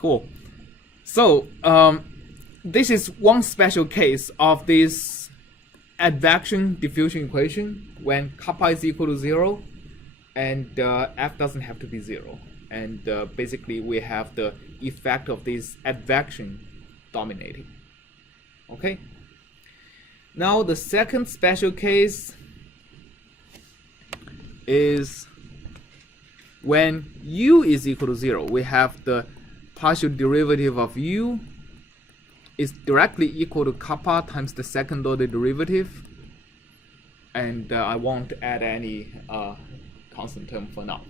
Cool. So this is one special case of this advection diffusion equation when kappa is equal to 0 and f doesn't have to be 0. And basically we have the effect of this advection dominating. Okay. Now the second special case is when u is equal to 0. We have the partial derivative of u is directly equal to kappa times the second order derivative, and I won't add any constant term for now.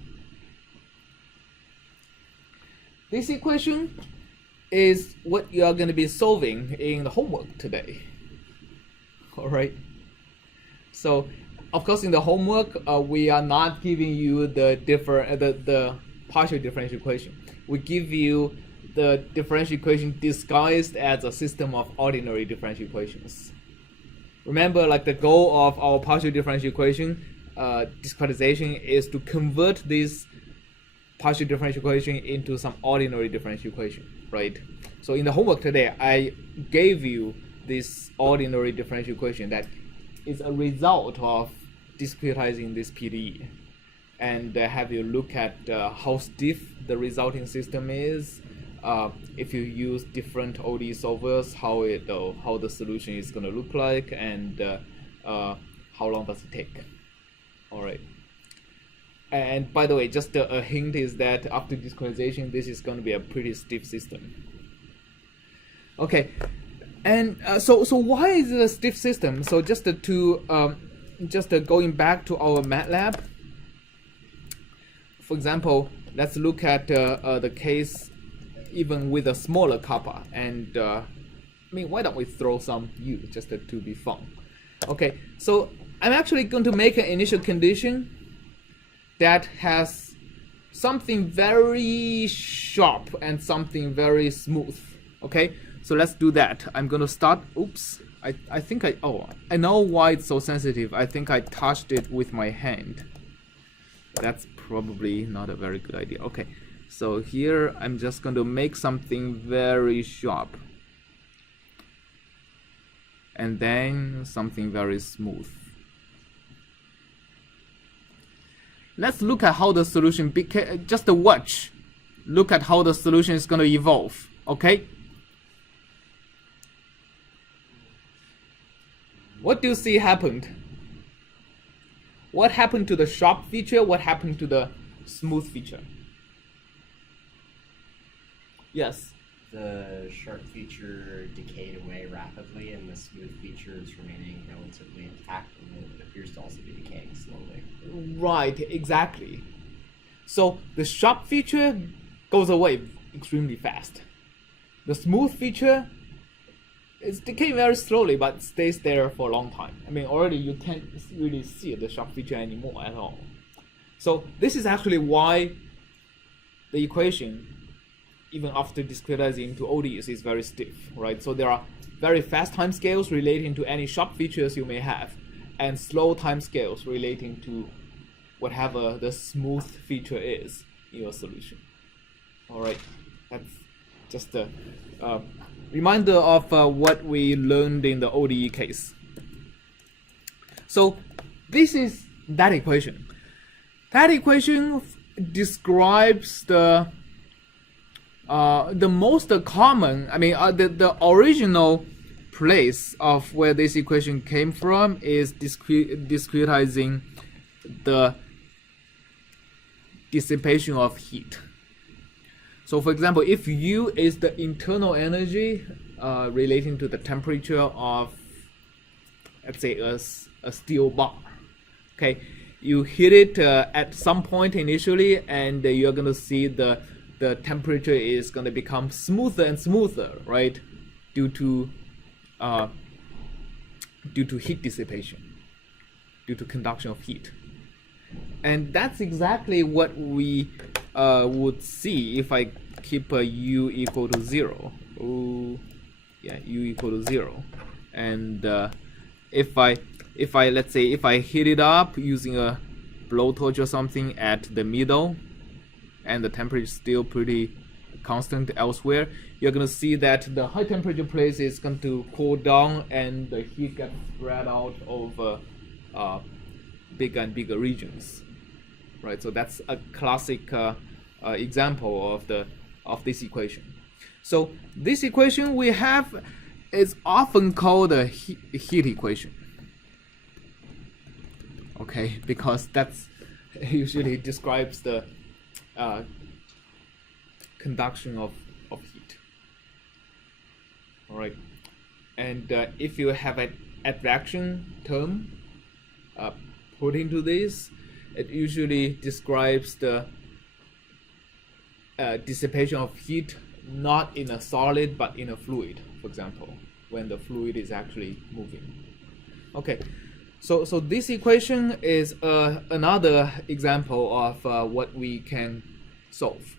This equation is what you are going to be solving in the homework today. All right. So, of course, in the homework, we are not giving you the partial differential equation. We give you the differential equation disguised as a system of ordinary differential equations. Remember, like the goal of our partial differential equation discretization is to convert this partial differential equation into some ordinary differential equation, right? So in the homework today, I gave you this ordinary differential equation that is a result of discretizing this PDE, and have you look at how stiff the resulting system is. If you use different ODE solvers, how the solution is going to look like, and how long does it take. All right. And by the way, just a hint is that after discretization, this is going to be a pretty stiff system. Okay, and so why is it a stiff system? So just going back to our MATLAB. For example, let's look at the case even with a smaller kappa, and I mean, why don't we throw some u just to be fun? Okay, so I'm actually going to make an initial condition that has something very sharp and something very smooth. Okay, so let's do that. I'm going to start. Oops, I think I know why it's so sensitive. I think I touched it with my hand. That's probably not a very good idea. Okay, so here I'm just going to make something very sharp, and then something very smooth. Let's look at how the solution became. Just watch. Look at how the solution is going to evolve. Okay. What do you see happened? What happened to the sharp feature? What happened to the smooth feature? Yes. The sharp feature decayed away rapidly, and the smooth feature is remaining relatively intact, and it appears to also be decaying slowly. Right, exactly. So the sharp feature goes away extremely fast. The smooth feature is decaying very slowly, but stays there for a long time. I mean, already you can't really see the sharp feature anymore at all. So this is actually why the equation, even after discretizing into ODEs, is very stiff, right? So there are very fast timescales relating to any sharp features you may have, and slow timescales relating to whatever the smooth feature is in your solution. All right, that's just a reminder of what we learned in the ODE case. So this is that equation. That equation describes the most common, I mean, the original place of where this equation came from is discretizing the dissipation of heat. So for example, if U is the internal energy relating to the temperature of, let's say, a steel bar, okay, you hit it at some point initially, and you're going to see the temperature is going to become smoother and smoother, right, due to heat dissipation, due to conduction of heat. And that's exactly what we would see if I keep U equal to 0. Oh, yeah, U equal to 0. And if I let's say if I heat it up using a blowtorch or something at the middle, and the temperature is still pretty constant elsewhere, you're going to see that the high temperature place is going to cool down and the heat gets spread out over bigger and bigger regions, right? So that's a classic example of this equation. So this equation we have is often called a heat equation. Okay, because that's usually describes the conduction of heat. All right, and if you have an advection term put into this, it usually describes the dissipation of heat not in a solid but in a fluid, for example, when the fluid is actually moving. Okay, so this equation is another example of what we can solve.